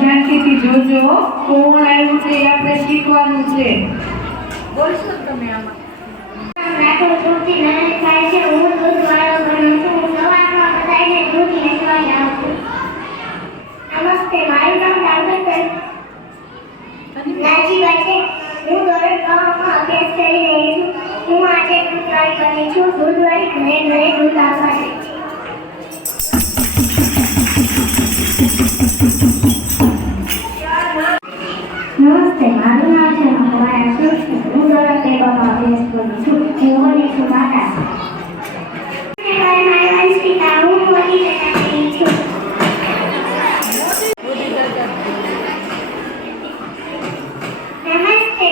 શાંતિથી જોજો કોણ આવ્યું છે એ આપણે શીખવાનું છે. બોલશો તમે આમાં. રાઠોડ નાની થાય છે હું દૂધવાળો બનું છું હું સવારમાં બધાને દૂધ લેવા જાઉં છું નમસ્તે મારું નામ ડાંગર નાજીબા છે. હું ધોરણ કામમાં અભ્યાસ કરી રહી છું. હું આજે દૂધવાળી બની છું. દૂધવાળી ઘરે ઘરે દૂધ આપવા છે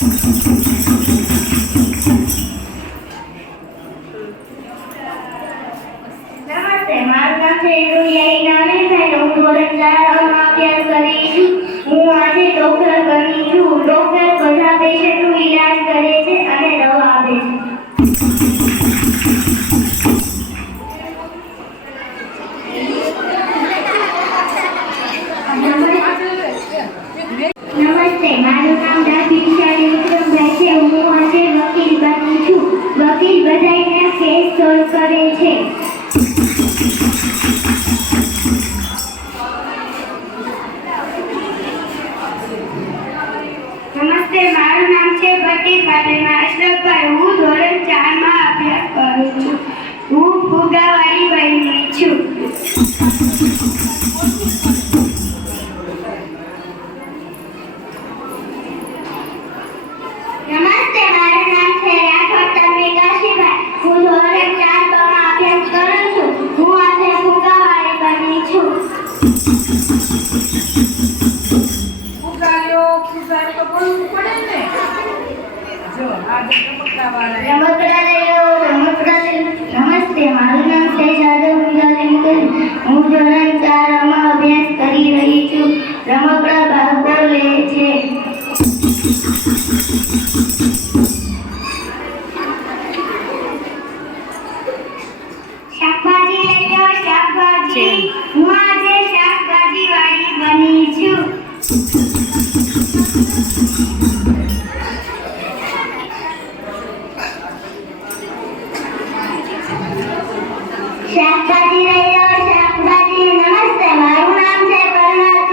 હું આજે ડોક્ટર બની છું. ડોક્ટર બધા પેશન્ટનું કરે છે. નમસ્તે, મારું નામ છે ભટી ફાટેમા અશરફભાઈ હું ધોરણ ચારમાં અભ્યાસ કરું છું. હું ફુગાવાળી બની છું. નમસ્તે મારું નામ છે જાદવ હું ધોરણ ચારમાં અભ્યાસ કરી રહી છું. રમકડા બાળકો લે છે. શાકભાજી લઈ લો શાકભાજી. હું આજે શાકભાજી વાળી બની છું. શાકભાજી નામ છે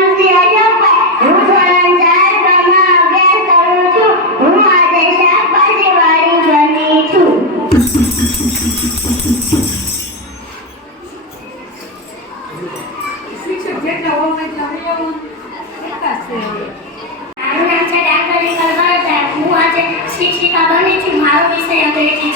હું ધોરણ બની છું. મારું શિક્ષિકા બની છું. મારો વિષય અંગ્રેજી